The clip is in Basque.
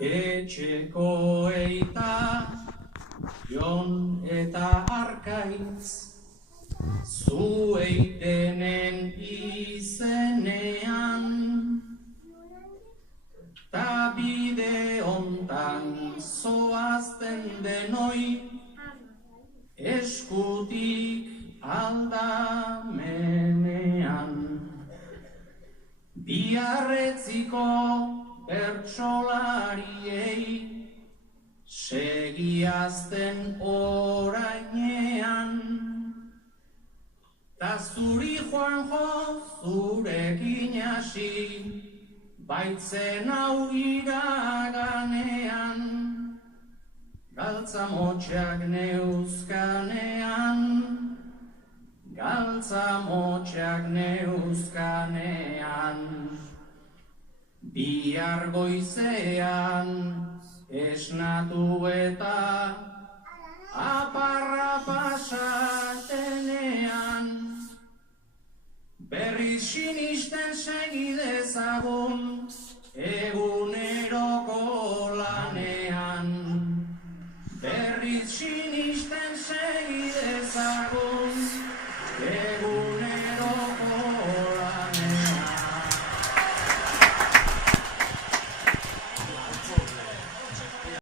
Etxeko eita, Jon eta Arkaitz, zuei denen izenean, ta bide hontan zoazten denoi, eskutik aldamenean. Biarretziko bertsolariei, segiazten orainean, ta zuri Juanjo zurekin hasi, baitzen hau iraganean, galtza motxeak neuzkanean, galtza motxeak neuzkanean. Bihar goizean esnatu eta aparra pasatenean, berriz sinisten segidezagun,